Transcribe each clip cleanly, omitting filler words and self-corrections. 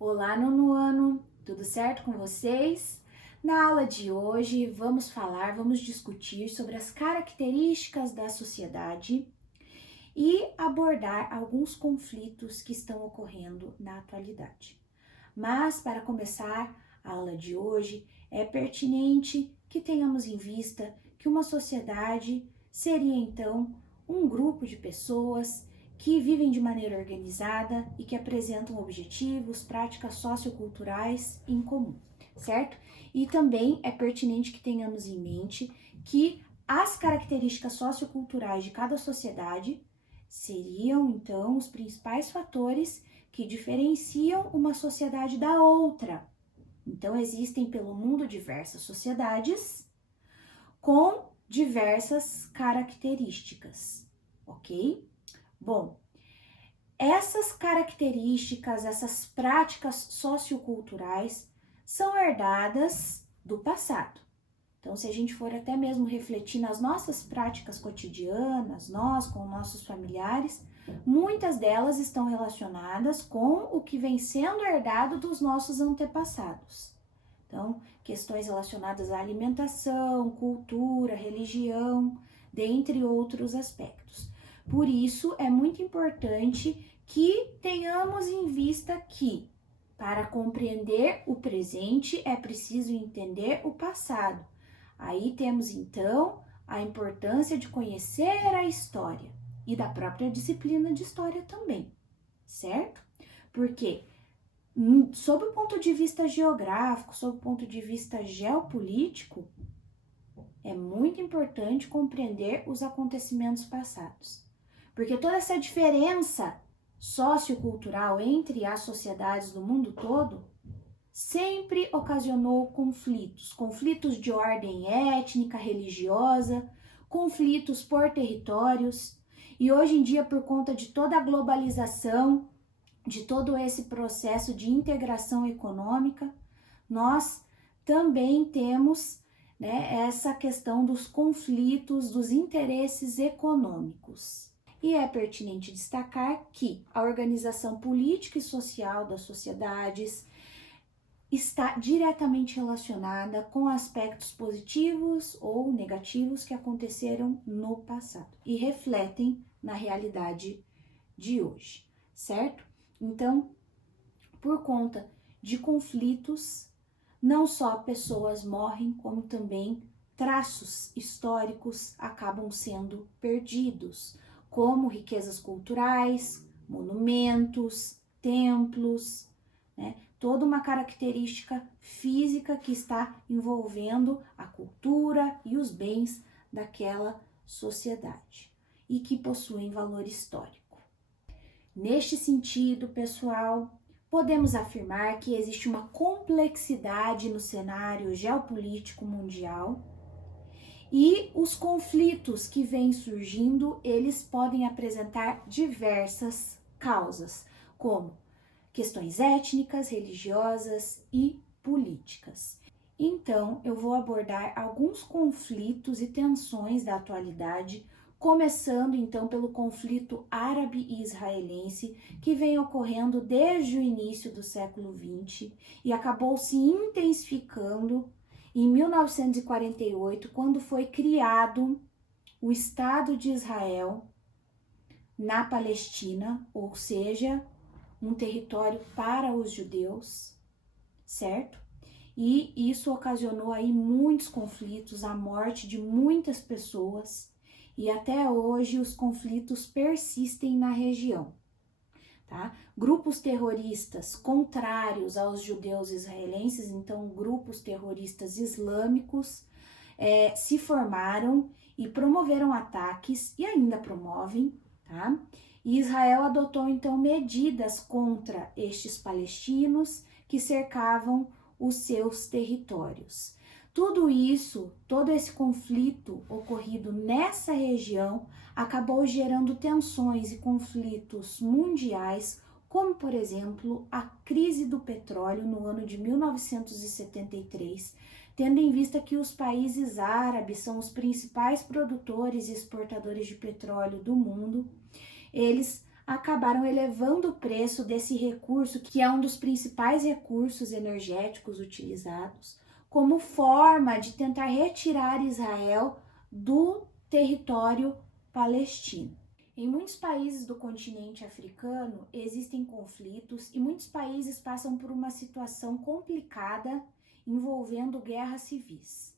Olá, nono ano, tudo certo com vocês? Na aula de hoje vamos discutir sobre as características da sociedade e abordar alguns conflitos que estão ocorrendo na atualidade. Mas para começar a aula de hoje, é pertinente que tenhamos em vista que uma sociedade seria então um grupo de pessoas que vivem de maneira organizada e que apresentam objetivos, práticas socioculturais em comum, certo? E também é pertinente que tenhamos em mente que as características socioculturais de cada sociedade seriam então os principais fatores que diferenciam uma sociedade da outra. Então, existem pelo mundo diversas sociedades com diversas características, ok? Bom, essas características, essas práticas socioculturais são herdadas do passado. Então, se a gente for até mesmo refletir nas nossas práticas cotidianas, nós com nossos familiares, muitas delas estão relacionadas com o que vem sendo herdado dos nossos antepassados. Então, questões relacionadas à alimentação, cultura, religião, dentre outros aspectos. Por isso, é muito importante que tenhamos em vista que, para compreender o presente, é preciso entender o passado. Aí temos, então, a importância de conhecer a história e da própria disciplina de história também, certo? Porque, sob o ponto de vista geográfico, sob o ponto de vista geopolítico, é muito importante compreender os acontecimentos passados. Porque toda essa diferença sociocultural entre as sociedades do mundo todo sempre ocasionou conflitos de ordem étnica, religiosa, conflitos por territórios. E hoje em dia, por conta de toda a globalização, de todo esse processo de integração econômica, nós também temos, essa questão dos conflitos, dos interesses econômicos. E é pertinente destacar que a organização política e social das sociedades está diretamente relacionada com aspectos positivos ou negativos que aconteceram no passado e refletem na realidade de hoje, certo? Então, por conta de conflitos, não só pessoas morrem, como também traços históricos acabam sendo perdidos, como riquezas culturais, monumentos, templos, toda uma característica física que está envolvendo a cultura e os bens daquela sociedade e que possuem valor histórico. Neste sentido, pessoal, podemos afirmar que existe uma complexidade no cenário geopolítico mundial e os conflitos que vêm surgindo, eles podem apresentar diversas causas, como questões étnicas, religiosas e políticas. Então, eu vou abordar alguns conflitos e tensões da atualidade, começando então pelo conflito árabe e israelense, que vem ocorrendo desde o início do século XX e acabou se intensificando em 1948, quando foi criado o Estado de Israel na Palestina, ou seja, um território para os judeus, certo? E isso ocasionou aí muitos conflitos, a morte de muitas pessoas, e até hoje os conflitos persistem na região, tá? Grupos terroristas contrários aos judeus israelenses, então grupos terroristas islâmicos, se formaram e promoveram ataques, e ainda promovem, tá? E Israel adotou então medidas contra estes palestinos que cercavam os seus territórios. Tudo isso, todo esse conflito ocorrido nessa região acabou gerando tensões e conflitos mundiais, como por exemplo a crise do petróleo no ano de 1973, tendo em vista que os países árabes são os principais produtores e exportadores de petróleo do mundo. Eles acabaram elevando o preço desse recurso, que é um dos principais recursos energéticos utilizados, como forma de tentar retirar Israel do território palestino. Em muitos países do continente africano existem conflitos e muitos países passam por uma situação complicada envolvendo guerras civis.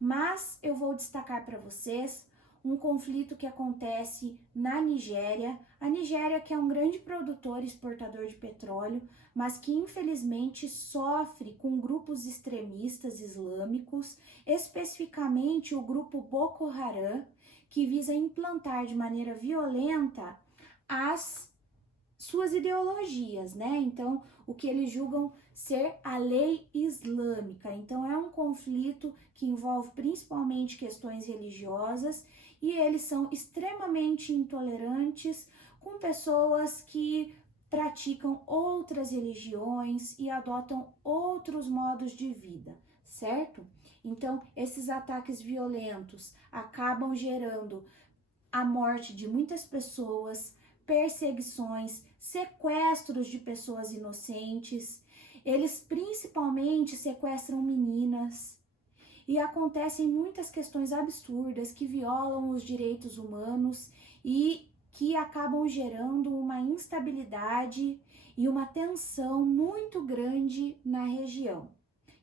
Mas eu vou destacar para vocês um conflito que acontece na Nigéria. A Nigéria, que é um grande produtor e exportador de petróleo, mas que infelizmente sofre com grupos extremistas islâmicos, especificamente o grupo Boko Haram, que visa implantar de maneira violenta as suas ideologias, né? Então, o que eles julgam ser a lei islâmica. Então, é um conflito que envolve principalmente questões religiosas e eles são extremamente intolerantes com pessoas que praticam outras religiões e adotam outros modos de vida, certo? Então, esses ataques violentos acabam gerando a morte de muitas pessoas, perseguições, sequestros de pessoas inocentes. Eles principalmente sequestram meninas e acontecem muitas questões absurdas que violam os direitos humanos e que acabam gerando uma instabilidade e uma tensão muito grande na região.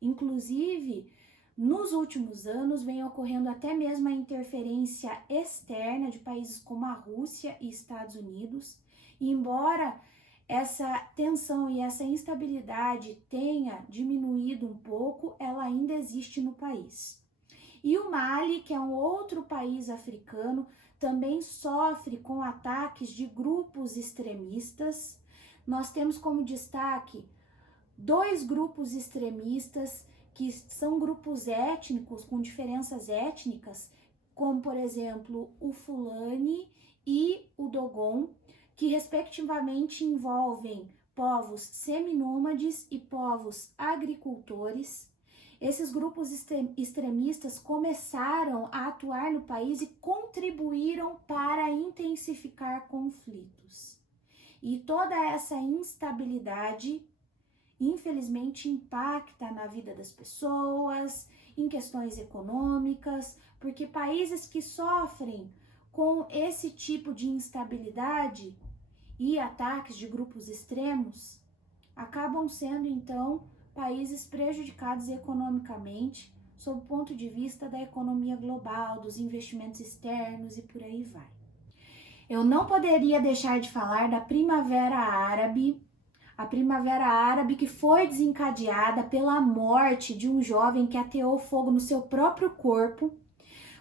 Inclusive, nos últimos anos, vem ocorrendo até mesmo a interferência externa de países como a Rússia e Estados Unidos. E embora essa tensão e essa instabilidade tenha diminuído um pouco, ela ainda existe no país. E o Mali, que é um outro país africano, também sofre com ataques de grupos extremistas. Nós temos como destaque 2 grupos extremistas que são grupos étnicos com diferenças étnicas, como por exemplo o Fulani e o Dogon, que respectivamente envolvem povos seminômades e povos agricultores. Esses grupos extremistas começaram a atuar no país e contribuíram para intensificar conflitos. E toda essa instabilidade infelizmente impacta na vida das pessoas, em questões econômicas, porque países que sofrem com esse tipo de instabilidade e ataques de grupos extremos acabam sendo então países prejudicados economicamente, sob o ponto de vista da economia global, dos investimentos externos e por aí vai. Eu não poderia deixar de falar da Primavera Árabe. A Primavera Árabe que foi desencadeada pela morte de um jovem que ateou fogo no seu próprio corpo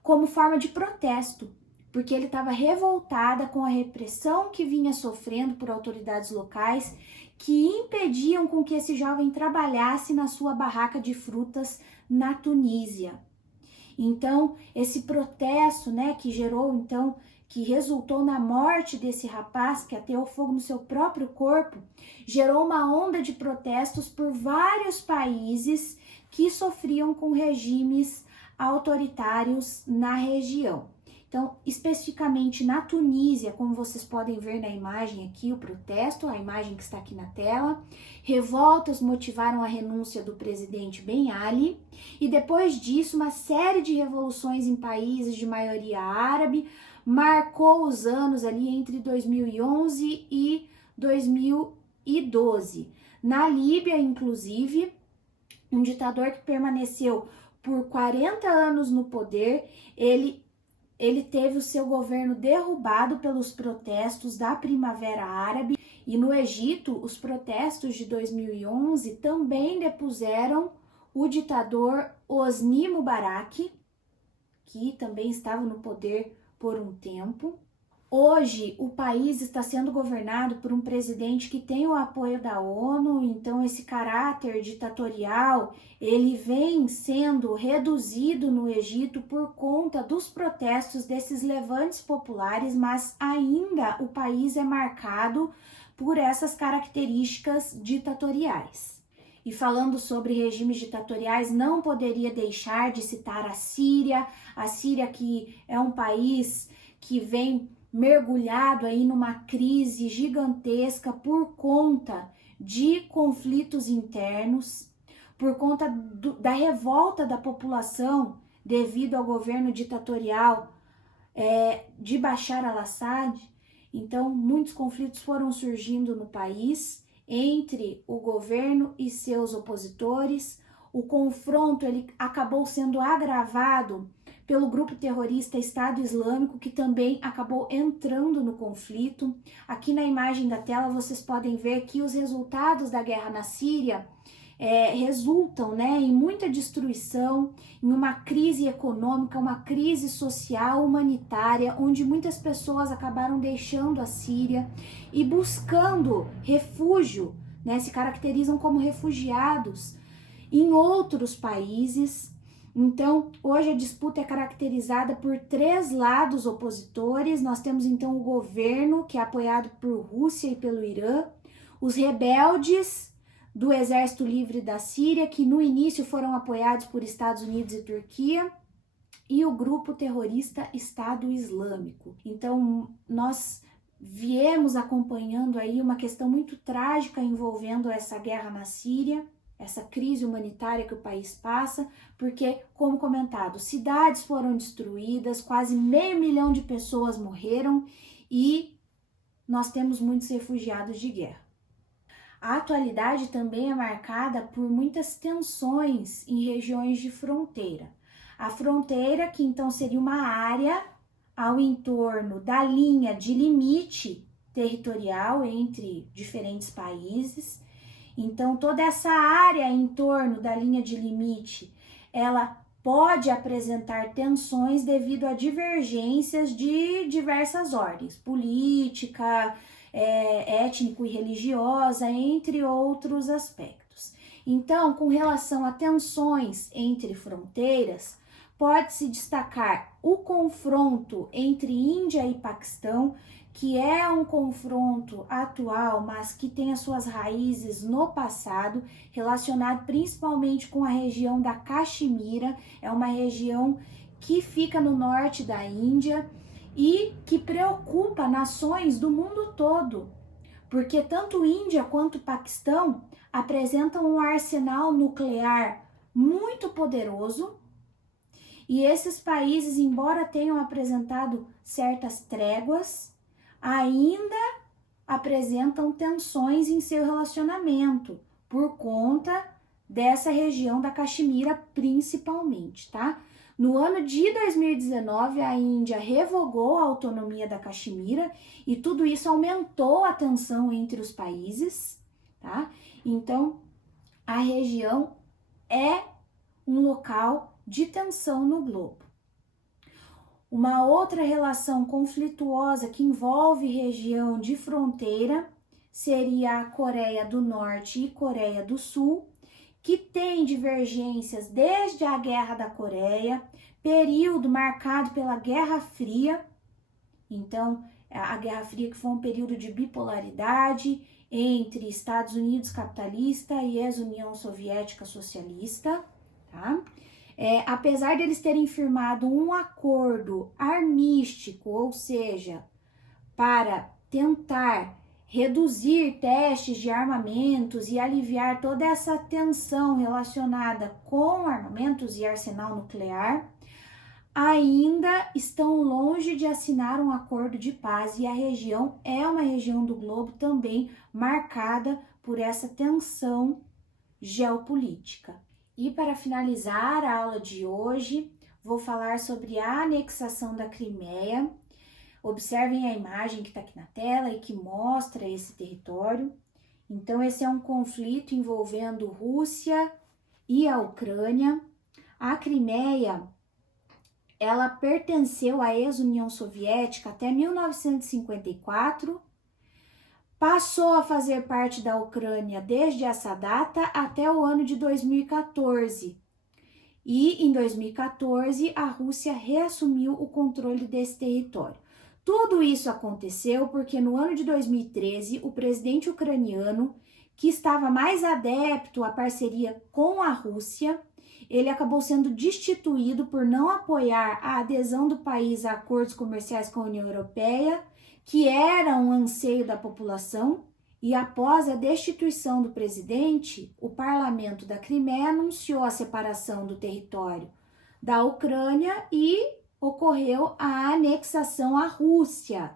como forma de protesto, porque ele estava revoltada com a repressão que vinha sofrendo por autoridades locais que impediam com que esse jovem trabalhasse na sua barraca de frutas na Tunísia. Então, esse protesto, né, que resultou na morte desse rapaz que ateou fogo no seu próprio corpo, gerou uma onda de protestos por vários países que sofriam com regimes autoritários na região. Então, especificamente na Tunísia, como vocês podem ver na imagem aqui, o protesto, a imagem que está aqui na tela, revoltas motivaram a renúncia do presidente Ben Ali e depois disso uma série de revoluções em países de maioria árabe marcou os anos ali entre 2011 e 2012. Na Líbia, inclusive, um ditador que permaneceu por 40 anos no poder, ele teve o seu governo derrubado pelos protestos da Primavera Árabe, e no Egito, os protestos de 2011 também depuseram o ditador Hosni Mubarak, que também estava no poder por um tempo. Hoje, o país está sendo governado por um presidente que tem o apoio da ONU, então esse caráter ditatorial, ele vem sendo reduzido no Egito por conta dos protestos desses levantes populares, mas ainda o país é marcado por essas características ditatoriais. E falando sobre regimes ditatoriais, não poderia deixar de citar a Síria que é um país que vem mergulhado aí numa crise gigantesca por conta de conflitos internos, por conta da revolta da população devido ao governo ditatorial de Bashar al-Assad. Então, muitos conflitos foram surgindo no país entre o governo e seus opositores. O confronto ele acabou sendo agravado pelo grupo terrorista Estado Islâmico, que também acabou entrando no conflito. Aqui na imagem da tela vocês podem ver que os resultados da guerra na Síria resultam, em muita destruição, em uma crise econômica, uma crise social, humanitária, onde muitas pessoas acabaram deixando a Síria e buscando refúgio, se caracterizam como refugiados em outros países. Então, hoje a disputa é caracterizada por 3 lados opositores. Nós temos então o governo, que é apoiado por Rússia e pelo Irã, os rebeldes do Exército Livre da Síria, que no início foram apoiados por Estados Unidos e Turquia, e o grupo terrorista Estado Islâmico. Então, nós viemos acompanhando aí uma questão muito trágica envolvendo essa guerra na Síria, essa crise humanitária que o país passa, porque, como comentado, cidades foram destruídas, quase 500 mil de pessoas morreram e nós temos muitos refugiados de guerra. A atualidade também é marcada por muitas tensões em regiões de fronteira. A fronteira, que então seria uma área ao entorno da linha de limite territorial entre diferentes países. Então, toda essa área em torno da linha de limite, ela pode apresentar tensões devido a divergências de diversas ordens, política, étnico e religiosa, entre outros aspectos. Então, com relação a tensões entre fronteiras, pode-se destacar o confronto entre Índia e Paquistão, que é um confronto atual, mas que tem as suas raízes no passado, relacionado principalmente com a região da Caxemira, é uma região que fica no norte da Índia e que preocupa nações do mundo todo, porque tanto Índia quanto Paquistão apresentam um arsenal nuclear muito poderoso, e esses países, embora tenham apresentado certas tréguas, ainda apresentam tensões em seu relacionamento, por conta dessa região da Caxemira principalmente, tá? No ano de 2019, a Índia revogou a autonomia da Caxemira e tudo isso aumentou a tensão entre os países, tá? Então, a região é um local de tensão no globo. Uma outra relação conflituosa que envolve região de fronteira seria a Coreia do Norte e Coreia do Sul, que tem divergências desde a Guerra da Coreia, período marcado pela Guerra Fria. Então, a Guerra Fria que foi um período de bipolaridade entre Estados Unidos capitalista e ex-União Soviética socialista, tá? Apesar de eles terem firmado um acordo armístico, ou seja, para tentar reduzir testes de armamentos e aliviar toda essa tensão relacionada com armamentos e arsenal nuclear, ainda estão longe de assinar um acordo de paz, e a região é uma região do globo também marcada por essa tensão geopolítica. E para finalizar a aula de hoje, vou falar sobre a anexação da Crimeia. Observem a imagem que está aqui na tela e que mostra esse território. Então, esse é um conflito envolvendo Rússia e a Ucrânia. A Crimeia, ela pertenceu à ex-União Soviética até 1954, passou a fazer parte da Ucrânia desde essa data até o ano de 2014. E em 2014, a Rússia reassumiu o controle desse território. Tudo isso aconteceu porque no ano de 2013, o presidente ucraniano, que estava mais adepto à parceria com a Rússia, ele acabou sendo destituído por não apoiar a adesão do país a acordos comerciais com a União Europeia, que era um anseio da população, e após a destituição do presidente, o parlamento da Crimeia anunciou a separação do território da Ucrânia e ocorreu a anexação à Rússia,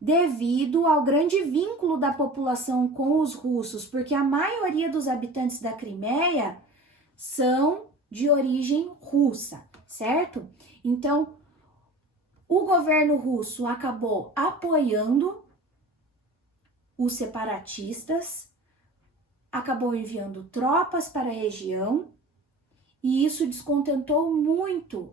devido ao grande vínculo da população com os russos, porque a maioria dos habitantes da Crimeia são de origem russa, certo? Então, o governo russo acabou apoiando os separatistas, acabou enviando tropas para a região e isso descontentou muito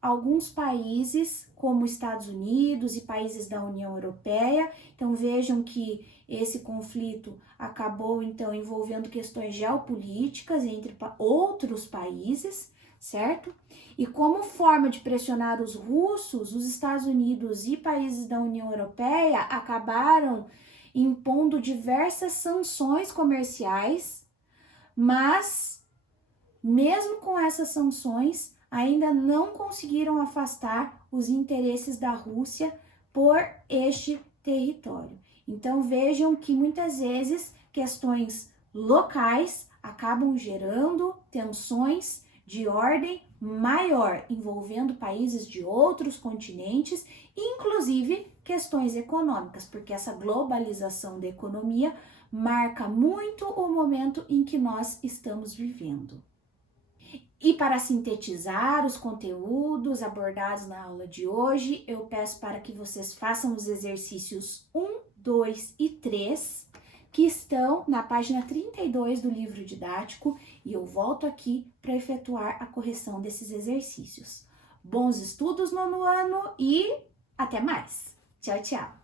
alguns países, como Estados Unidos e países da União Europeia. Então vejam que esse conflito acabou então envolvendo questões geopolíticas entre outros países, certo? E como forma de pressionar os russos, os Estados Unidos e países da União Europeia acabaram impondo diversas sanções comerciais, mas mesmo com essas sanções, ainda não conseguiram afastar os interesses da Rússia por este território. Então vejam que muitas vezes questões locais acabam gerando tensões de ordem maior, envolvendo países de outros continentes, inclusive questões econômicas, porque essa globalização da economia marca muito o momento em que nós estamos vivendo. E para sintetizar os conteúdos abordados na aula de hoje, eu peço para que vocês façam os exercícios 1, 2 e 3, que estão na página 32 do livro didático, e eu volto aqui para efetuar a correção desses exercícios. Bons estudos, nono ano, e até mais! Tchau, tchau!